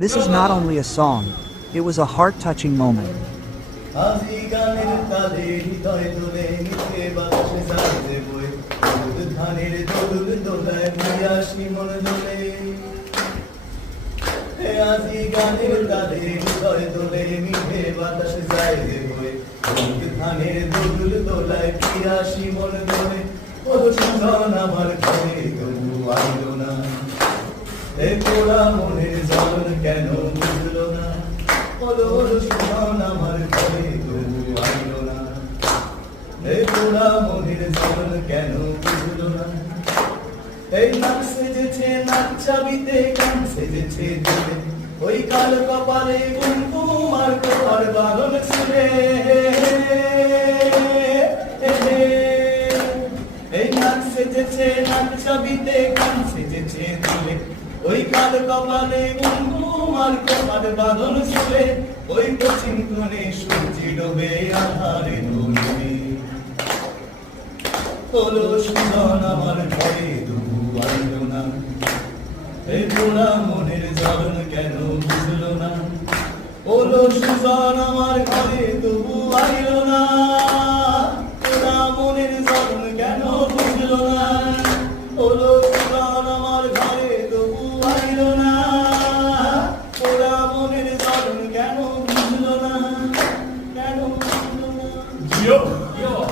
This is not only a song, it was a heart-touching moment. আজি গানের তালে হৃদয় দোলে নিতে বাতাসে সাজে বই হলুদ ধানের দোল দোলায় পিয়াসি মন দোলে আজি গানের তালে হৃদয় দোলে নিতে বাতাসে সাজে বই হলুদ ধানের দোল দোলায় পিয়াসি মন দোলে ও সুজন আমার ঘরে তবু আইলো না এ পোড়া মনের জ্বর কেন বুঝলো না ওলো সুজন আমার ঘরে তবু আইলো না এ পোড়া মনের জ্বর কেন বুঝলো না এই নাক সেজেছে নাক চাবিতে কান সেজেছে দিলে ওই কাল কপালে কুমকুম আর তোর বাঁধন ছিলে এই নাক সেজেছে নাক চাবিতে কান সেজেছে দিলে ওই কাল কপালে কুমকুম আর তোর বাঁধন ছিলে ওই পশ্চিম কোণে সূর্য ডোবে আধারে ডোলে হলো সুজন আমার ঘরে তবু আইলো না এই পোড়া মনের জ্বলন কেন বুঝলো না হলো সুজন আমার ঘরে তবু আইলো